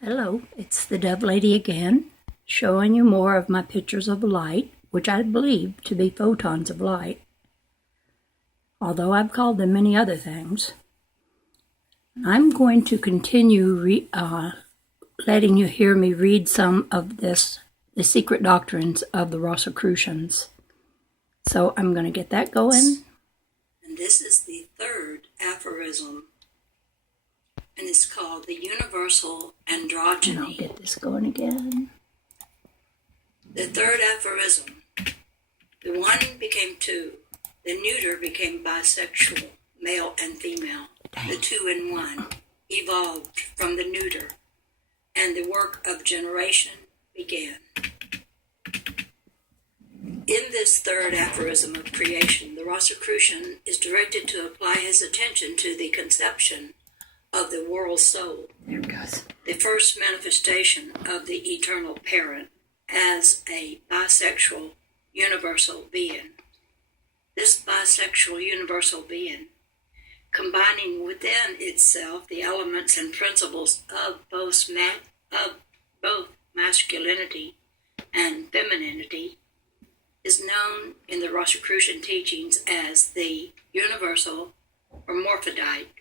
Hello, it's the Dove Lady again, showing you more of my pictures of light, which I believe to be photons of light, although I've called them many other things. I'm going to continue letting you hear me read some of this, the Secret Doctrines of the Rosicrucians. So I'm going to get that going. And this is the third aphorism, and it's called the universal androgyny. And I'll get this going again. The third aphorism, the one became two, the neuter became bisexual, male and female. The two in one evolved from the neuter, and the work of generation began. In this third aphorism of creation, the Rosicrucian is directed to apply his attention to the conception of the world soul, there it goes, the first manifestation of the eternal parent as a bisexual universal being. This bisexual universal being, combining within itself the elements and principles of both masculinity and femininity, is known in the Rosicrucian teachings as the universal hermaphrodite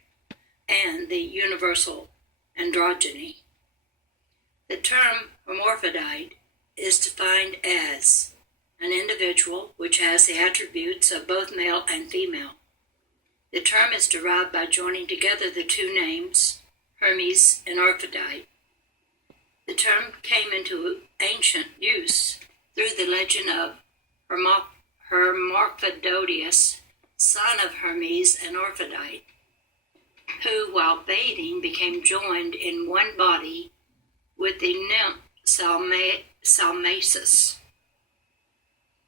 and the universal androgyny. The term hermaphrodite is defined as an individual which has the attributes of both male and female. The term is derived by joining together the two names, Hermes and Aphrodite. The term came into ancient use through the legend of Hermaphroditus, son of Hermes and Aphrodite, who, while bathing, became joined in one body with the nymph Salmacis.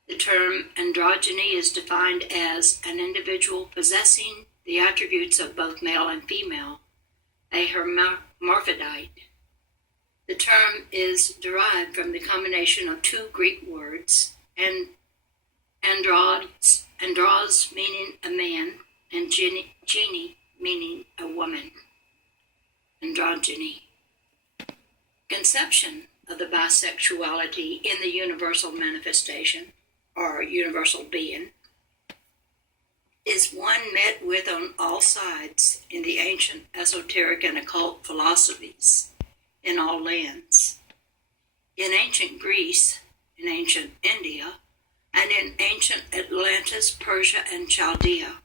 The term androgyny is defined as an individual possessing the attributes of both male and female, a hermaphrodite. The term is derived from the combination of two Greek words, andros meaning a man, and genie meaning a woman. Androgyny. Conception of the bisexuality in the universal manifestation, or universal being, is one met with on all sides in the ancient esoteric and occult philosophies in all lands. In ancient Greece, in ancient India, and in ancient Atlantis, Persia, and Chaldea,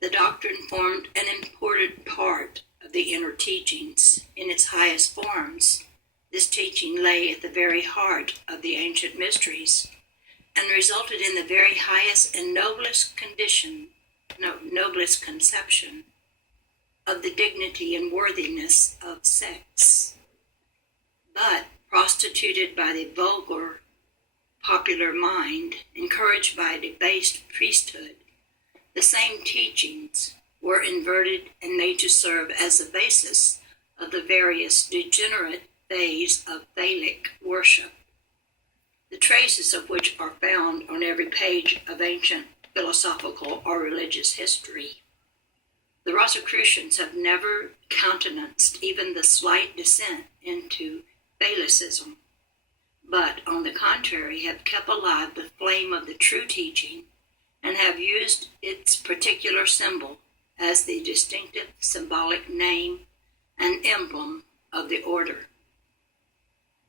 the doctrine formed an important part of the inner teachings. In its highest forms, this teaching lay at the very heart of the ancient mysteries and resulted in the very highest and noblest conception of the dignity and worthiness of sex. But prostituted by the vulgar popular mind, encouraged by a debased priesthood, the same teachings were inverted and made to serve as the basis of the various degenerate phase of Phallic worship, the traces of which are found on every page of ancient philosophical or religious history. The Rosicrucians have never countenanced even the slight descent into Phallicism, but on the contrary have kept alive the flame of the true teaching and have used its particular symbol as the distinctive symbolic name and emblem of the order.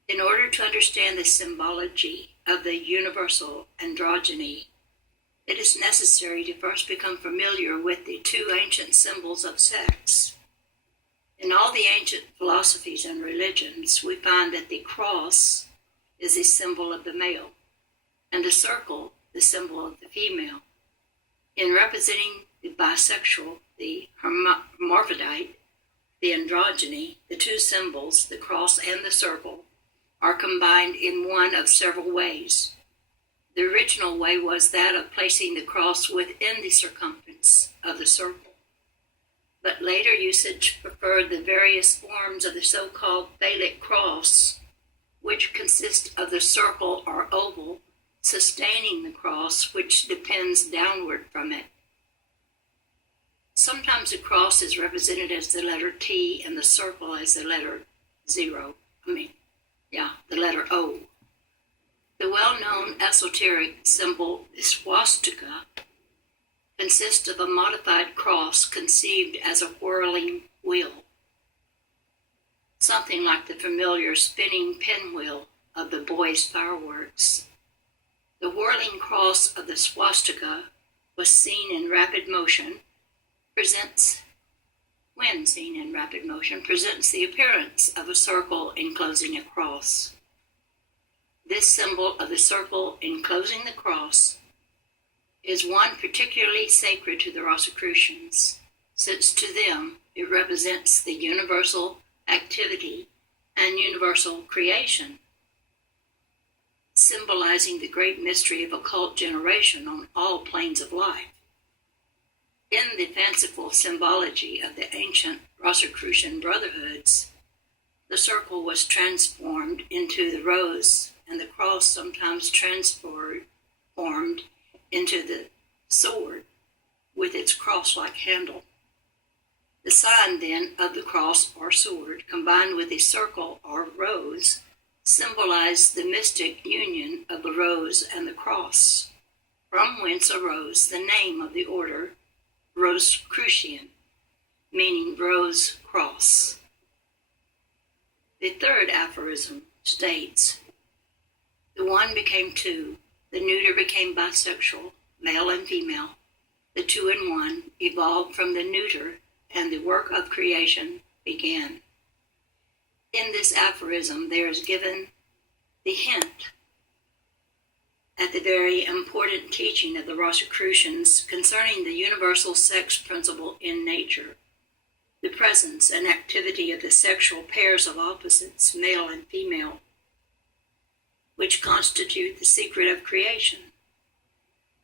In order to understand the symbology of the universal androgyny, it is necessary to first become familiar with the two ancient symbols of sex. In all the ancient philosophies and religions, we find that the cross is a symbol of the male, and the circle the symbol of the female. In representing the bisexual, the hermaphrodite, the androgyny, the two symbols, the cross and the circle, are combined in one of several ways. The original way was that of placing the cross within the circumference of the circle. But later usage preferred the various forms of the so-called Phallic cross, which consists of the circle or oval sustaining the cross, which depends downward from it. Sometimes the cross is represented as the letter T and the circle as the letter the letter O. The well-known esoteric symbol, the swastika, consists of a modified cross conceived as a whirling wheel, something like the familiar spinning pinwheel of the boys' fireworks. The whirling cross of the swastika was seen in rapid motion, presents the appearance of a circle enclosing a cross. This symbol of the circle enclosing the cross is one particularly sacred to the Rosicrucians, since to them it represents the universal activity and universal creation, symbolizing the great mystery of occult generation on all planes of life. In the fanciful symbology of the ancient Rosicrucian brotherhoods, the circle was transformed into the rose, and the cross sometimes transformed into the sword with its cross-like handle. The sign, then, of the cross or sword, combined with the circle or rose, symbolized the mystic union of the rose and the cross, from whence arose the name of the order Rosicrucian, meaning rose cross. The third aphorism states, the one became two, the neuter became bisexual, male and female. The two in one evolved from the neuter, and the work of creation began. In this aphorism, there is given the hint at the very important teaching of the Rosicrucians concerning the universal sex principle in nature, the presence and activity of the sexual pairs of opposites, male and female, which constitute the secret of creation.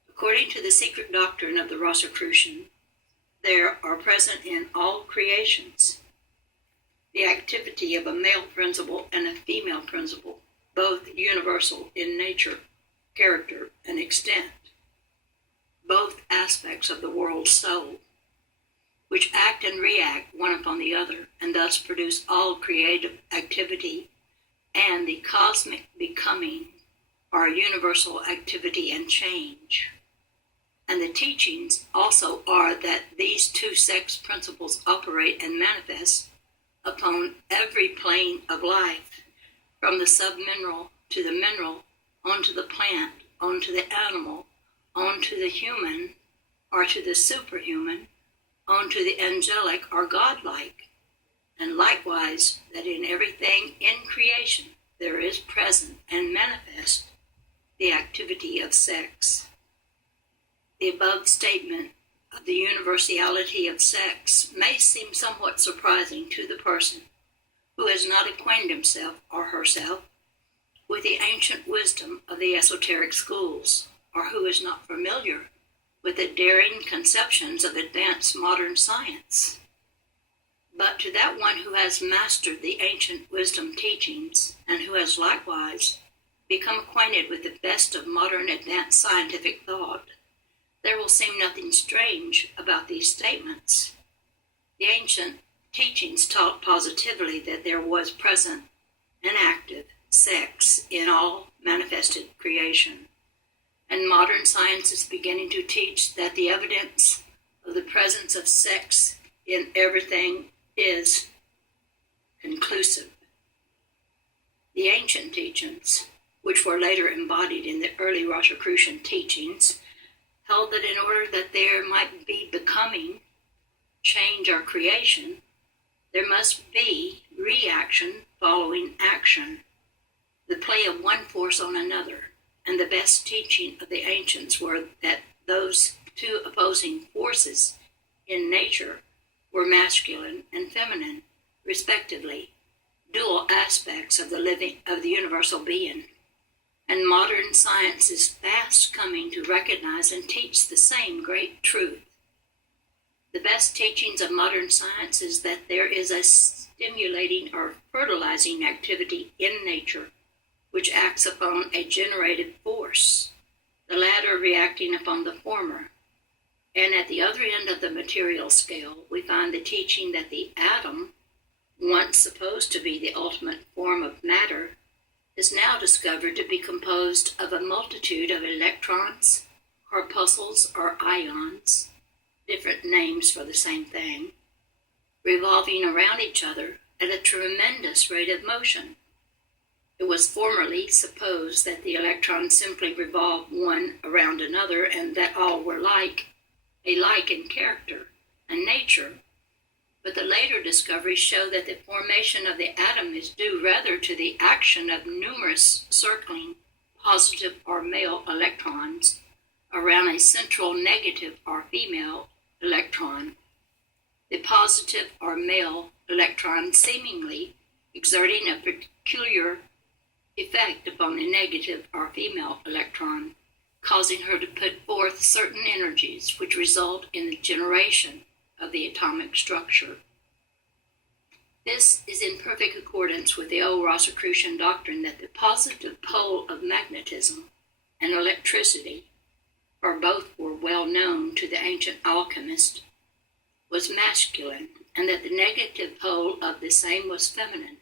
According to the secret doctrine of the Rosicrucian, there are present in all creations the activity of a male principle and a female principle, both universal in nature, character, and extent, both aspects of the world's soul, which act and react one upon the other, and thus produce all creative activity and the cosmic becoming, or universal activity and change. And the teachings also are that these two sex principles operate and manifest upon every plane of life, from the submineral to the mineral, onto the plant, onto the animal, onto the human, or to the superhuman, onto the angelic or godlike, and likewise that in everything in creation there is present and manifest the activity of sex. The above statement of the universality of sex may seem somewhat surprising to the person who has not acquainted himself or herself with the ancient wisdom of the esoteric schools, or who is not familiar with the daring conceptions of advanced modern science. But to that one who has mastered the ancient wisdom teachings, and who has likewise become acquainted with the best of modern advanced scientific thought, there will seem nothing strange about these statements. The ancient teachings taught positively that there was present and active sex in all manifested creation, and modern science is beginning to teach that the evidence of the presence of sex in everything is conclusive. The ancient teachings, which were later embodied in the early Rosicrucian teachings, held that in order that there might be becoming, change, or creation, there must be reaction following action, the play of one force on another, and the best teaching of the ancients were that those two opposing forces in nature were masculine and feminine, respectively, dual aspects of the universal being. And modern science is fast coming to recognize and teach the same great truth. The best teachings of modern science is that there is a stimulating or fertilizing activity in nature which acts upon a generative force, the latter reacting upon the former. And at the other end of the material scale, we find the teaching that the atom, once supposed to be the ultimate form of matter, is now discovered to be composed of a multitude of electrons, corpuscles, or ions, different names for the same thing, revolving around each other at a tremendous rate of motion. It was formerly supposed that the electrons simply revolved one around another and that all were alike in character and nature, but the later discoveries show that the formation of the atom is due rather to the action of numerous circling positive or male electrons around a central negative or female electron, the positive or male electron seemingly exerting a peculiar effect upon the negative or female electron, causing her to put forth certain energies which result in the generation of the atomic structure. This is in perfect accordance with the old Rosicrucian doctrine that the positive pole of magnetism and electricity, for both were well known to the ancient alchemist, was masculine, and that the negative pole of the same was feminine.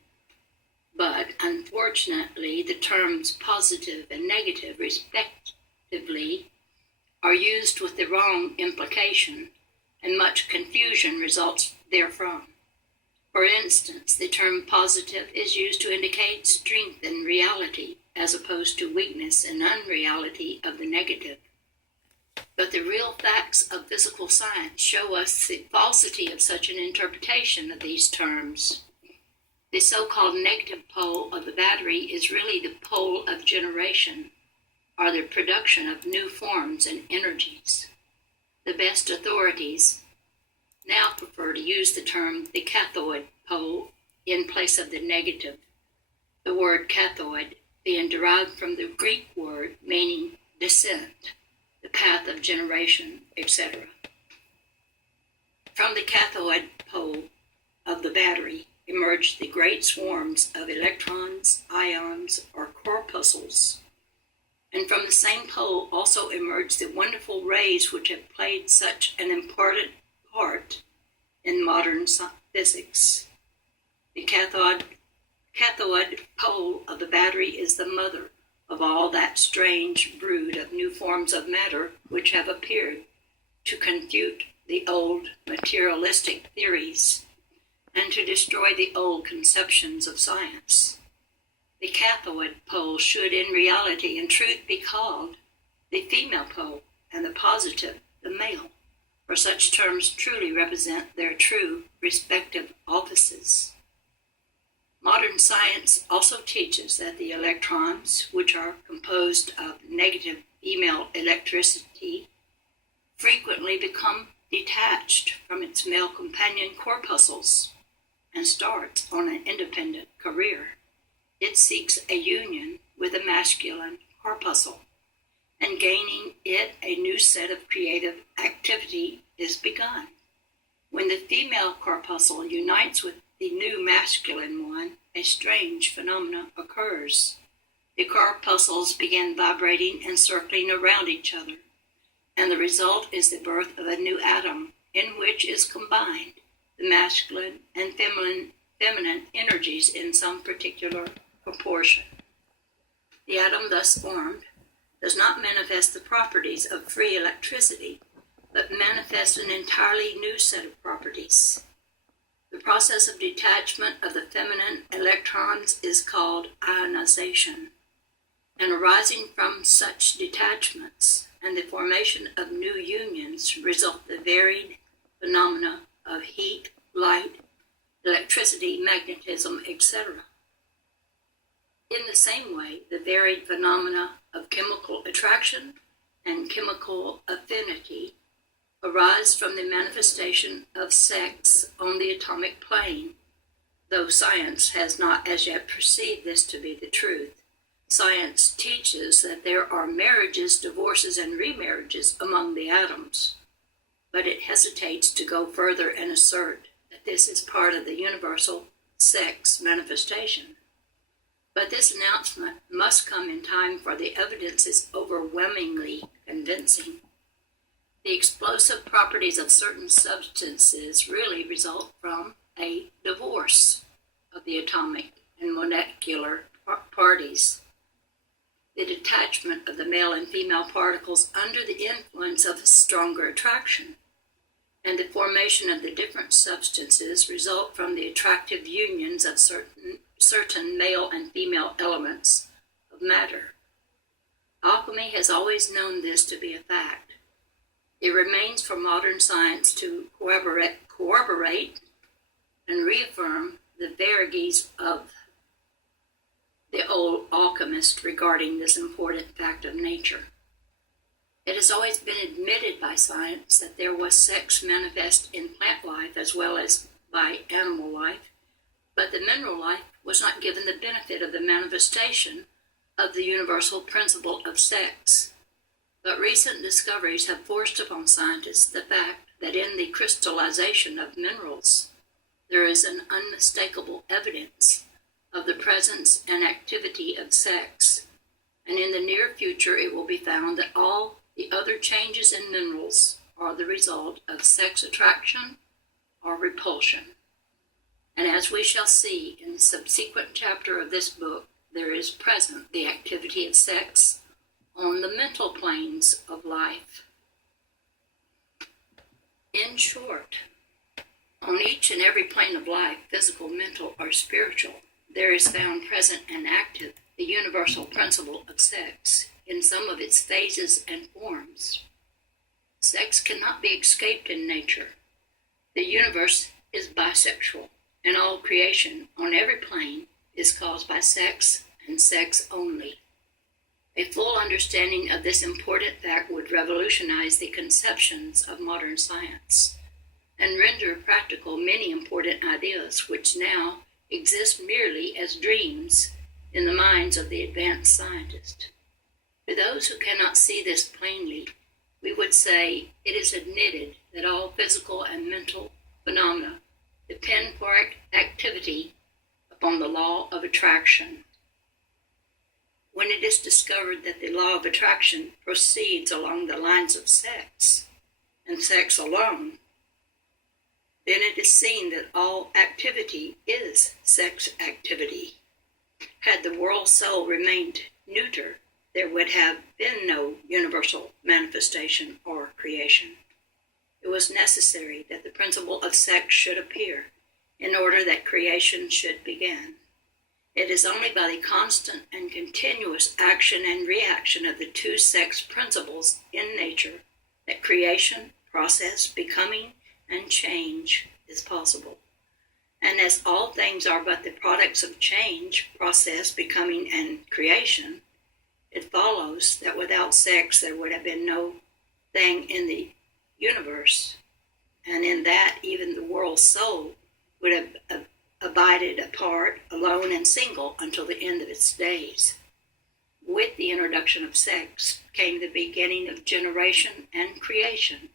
But, unfortunately, the terms positive and negative, respectively, are used with the wrong implication, and much confusion results therefrom. For instance, the term positive is used to indicate strength and reality, as opposed to weakness and unreality of the negative. But the real facts of physical science show us the falsity of such an interpretation of these terms. The so-called negative pole of the battery is really the pole of generation, or the production of new forms and energies. The best authorities now prefer to use the term the cathode pole in place of the negative, the word cathode being derived from the Greek word meaning descent, the path of generation, etc. From the cathode pole of the battery emerged the great swarms of electrons, ions, or corpuscles. And from the same pole also emerged the wonderful rays which have played such an important part in modern physics. The cathode pole of the battery is the mother of all that strange brood of new forms of matter which have appeared to confute the old materialistic theories and to destroy the old conceptions of science. The cathode pole should in reality and truth be called the female pole, and the positive the male, for such terms truly represent their true respective offices. Modern science also teaches that the electrons, which are composed of negative female electricity, frequently become detached from its male companion corpuscles and starts on an independent career. It seeks a union with a masculine corpuscle, and gaining it a new set of creative activity is begun. When the female corpuscle unites with the new masculine one, a strange phenomenon occurs. The corpuscles begin vibrating and circling around each other, and the result is the birth of a new atom in which is combined the masculine and feminine energies in some particular proportion. The atom thus formed does not manifest the properties of free electricity, but manifests an entirely new set of properties. The process of detachment of the feminine electrons is called ionization, and arising from such detachments and the formation of new unions result the varied phenomena of heat, light, electricity, magnetism, etc. In the same way, the varied phenomena of chemical attraction and chemical affinity arise from the manifestation of sex on the atomic plane. Though science has not as yet perceived this to be the truth, science teaches that there are marriages, divorces, and remarriages among the atoms, but it hesitates to go further and assert that this is part of the universal sex manifestation. But this announcement must come in time, for the evidence is overwhelmingly convincing. The explosive properties of certain substances really result from a divorce. of the atomic and molecular parties, the detachment of the male and female particles under the influence of a stronger attraction, and the formation of the different substances result from the attractive unions of certain male and female elements of matter. Alchemy has always known this to be a fact. It remains for modern science to corroborate and reaffirm the vagaries of the old alchemists regarding this important fact of nature. It has always been admitted by science that there was sex manifest in plant life as well as by animal life, but the mineral life was not given the benefit of the manifestation of the universal principle of sex. But recent discoveries have forced upon scientists the fact that in the crystallization of minerals, there is an unmistakable evidence of the presence and activity of sex, and in the near future it will be found that all the other changes in minerals are the result of sex attraction or repulsion. And as we shall see in the subsequent chapter of this book, there is present the activity of sex on the mental planes of life. In short, on each and every plane of life, physical, mental, or spiritual, there is found present and active the universal principle of sex in some of its phases and forms. Sex cannot be escaped in nature. The universe is bisexual, and all creation on every plane is caused by sex and sex only. A full understanding of this important fact would revolutionize the conceptions of modern science and render practical many important ideas which now exist merely as dreams in the minds of the advanced scientist. To those who cannot see this plainly, we would say it is admitted that all physical and mental phenomena depend for activity upon the law of attraction. When it is discovered that the law of attraction proceeds along the lines of sex, and sex alone, then it is seen that all activity is sex activity. Had the world soul remained neuter, there would have been no universal manifestation or creation. It was necessary that the principle of sex should appear in order that creation should begin. It is only by the constant and continuous action and reaction of the two sex principles in nature that creation, process, becoming, and change is possible. And as all things are but the products of change, process, becoming, and creation, it follows that without sex there would have been no thing in the universe, and in that even the world soul would have abided apart, alone, and single until the end of its days. With the introduction of sex came the beginning of generation and creation,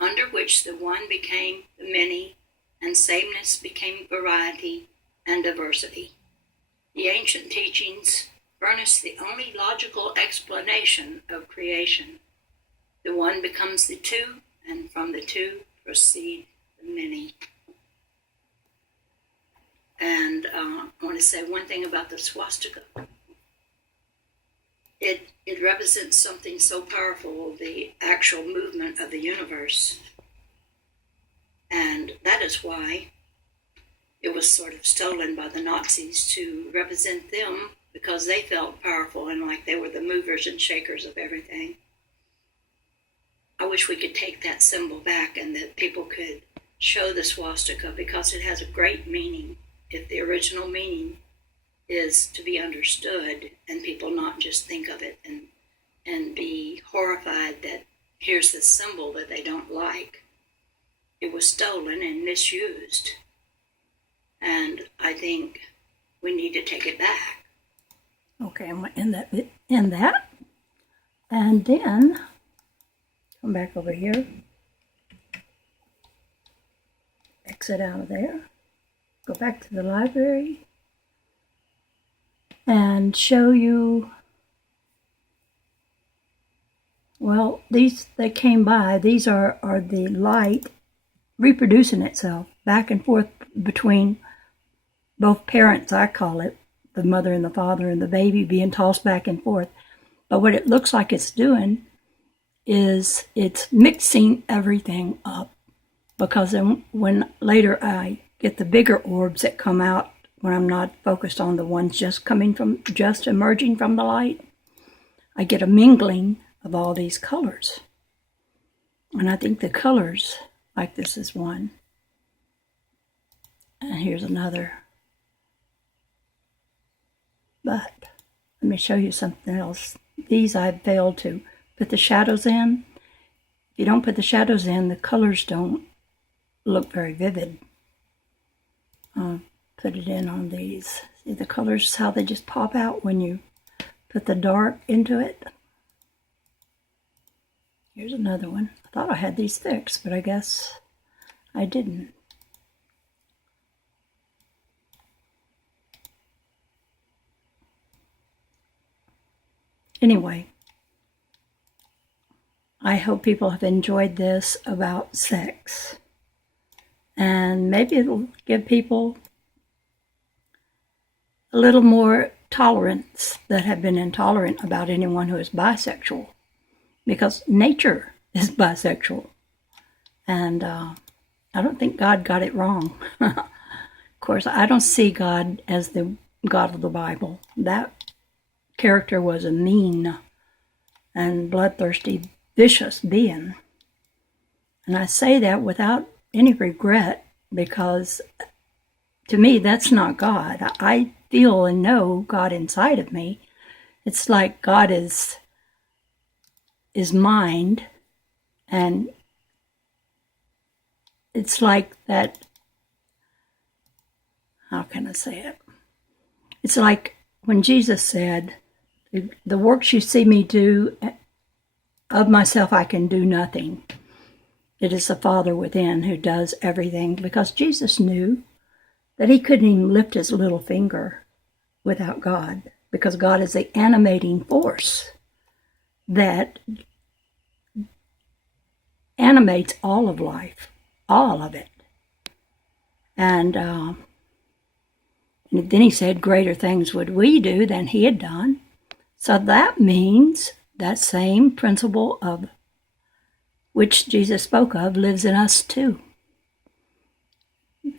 under which the one became the many, and sameness became variety and diversity. The ancient teachings furnish the only logical explanation of creation. The one becomes the two, and from the two proceed the many. And I want to say one thing about the swastika. It represents something so powerful, the actual movement of the universe. And that is why it was sort of stolen by the Nazis to represent them, because they felt powerful and like they were the movers and shakers of everything. I wish we could take that symbol back and that people could show the swastika, because it has a great meaning. If the original meaning is to be understood and people not just think of it and be horrified that here's this symbol that they don't like. It was stolen and misused. And I think we need to take it back. Okay, I'm going to end that. And then come back over here. Exit out of there. Go back to the library and show you, well, these, they came by, these are the light reproducing itself back and forth between both parents, I call it, the mother and the father and the baby being tossed back and forth. But what it looks like it's doing is it's mixing everything up. Because then when later I get the bigger orbs that come out when I'm not focused on the ones just emerging from the light, I get a mingling of all these colors. And I think the colors, like this is one. And here's another. But let me show you something else. These I've failed to put the shadows in. If you don't put the shadows in, the colors don't look very vivid. Put it in on these. See the colors, how they just pop out when you put the dark into it. Here's another one. I thought I had these fixed, but I guess I didn't. Anyway, I hope people have enjoyed this about sex. And maybe it'll give people a little more tolerance that have been intolerant about anyone who is bisexual. Because nature is bisexual. And I don't think God got it wrong. Of course, I don't see God as the God of the Bible. That character was a mean and bloodthirsty, vicious being. And I say that without any regret, because to me, that's not God. I feel and know God inside of me. It's like God is mind, and it's like that, how can I say it? It's like when Jesus said, the works you see me do, of myself I can do nothing. It is the Father within who does everything, because Jesus knew that he couldn't even lift his little finger without God, because God is the animating force that animates all of life, all of it. And then he said, greater things would we do than he had done. So that means that same principle of which Jesus spoke of lives in us too.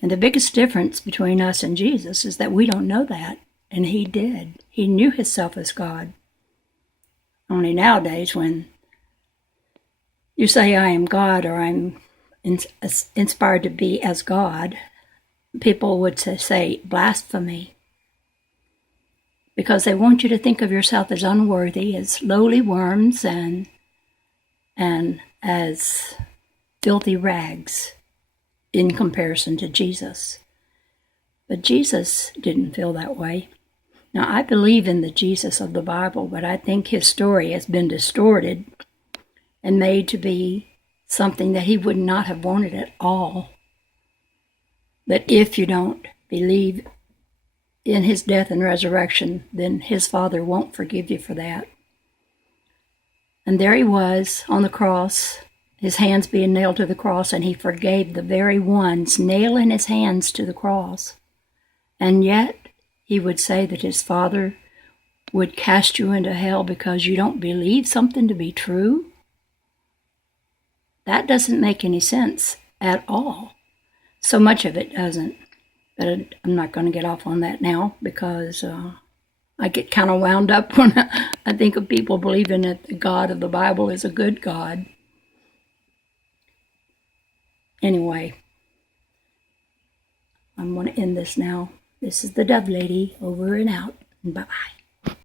And the biggest difference between us and Jesus is that we don't know that, and he did. He knew himself as God. Only nowadays, when you say I am God, or I'm inspired to be as God, people would say blasphemy, because they want you to think of yourself as unworthy, as lowly worms, and as filthy rags in comparison to Jesus. But Jesus didn't feel that way. Now, I believe in the Jesus of the Bible, but I think his story has been distorted and made to be something that he would not have wanted at all. That if you don't believe in his death and resurrection, then his Father won't forgive you for that. And there he was on the cross, his hands being nailed to the cross, and he forgave the very ones nailing his hands to the cross. And yet he would say that his Father would cast you into hell because you don't believe something to be true? That doesn't make any sense at all. So much of it doesn't. But I'm not going to get off on that now, because I get kind of wound up when I think of people believing that the God of the Bible is a good God. Anyway, I'm going to end this now. This is the Dove Lady, over and out. Bye-bye.